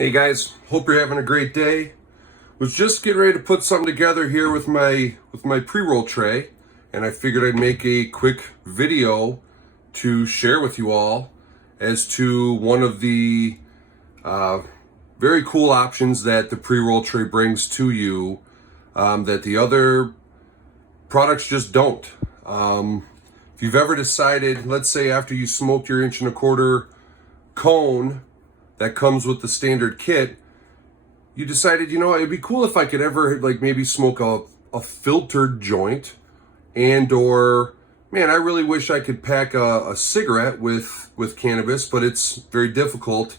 Hey guys, hope you're having a great day. Was just getting ready to put something together here with my pre-roll tray, and I figured I'd make a quick video to share with you all as to one of the very cool options that the pre-roll tray brings to you that the other products just don't. If you've ever decided, let's say after you smoked your 1.25" cone that comes with the standard kit, you decided, it'd be cool if I could ever maybe smoke a filtered joint, or man, I really wish I could pack a cigarette with cannabis, but it's very difficult.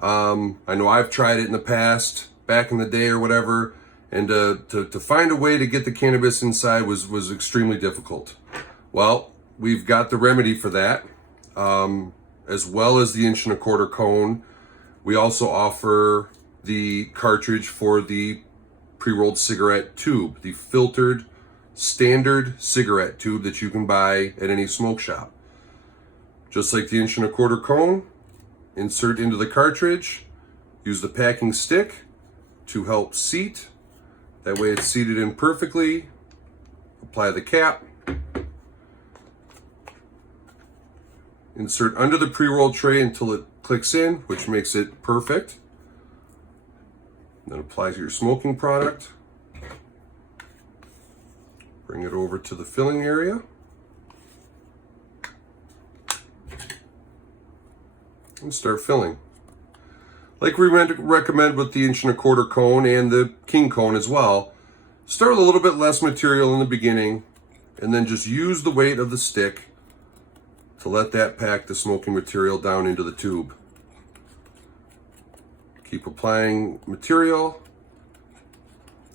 I know I've tried it in the past, back in the day or whatever, and to find a way to get the cannabis inside was extremely difficult. Well, we've got the remedy for that, as well as the 1.25" cone. We also offer the cartridge for the pre-rolled cigarette tube, the filtered standard cigarette tube that you can buy at any smoke shop. Just like the 1.25" cone, insert into the cartridge, use the packing stick to help seat. That way it's seated in perfectly. Apply the cap. Insert under the pre-roll tray until it clicks in, which makes it perfect. Then apply to your smoking product. Bring it over to the filling area. And start filling. Like we recommend with the 1.25" cone and the king cone as well, start with a little bit less material in the beginning, and then just use the weight of the stick to let that pack the smoking material down into the tube. Keep applying material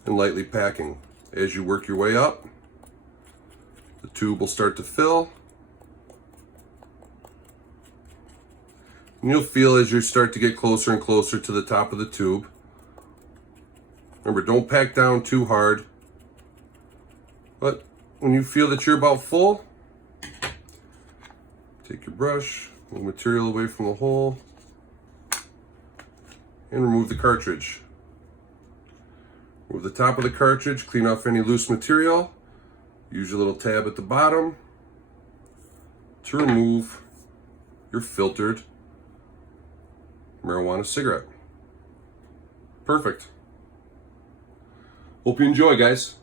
and lightly packing. As you work your way up, the tube will start to fill. And you'll feel as you start to get closer and closer to the top of the tube. Remember, don't pack down too hard. But when you feel that you're about full, take your brush, move material away from the hole, and remove the cartridge. Remove the top of the cartridge, clean off any loose material. Use your little tab at the bottom to remove your filtered marijuana cigarette. Perfect. Hope you enjoy, guys.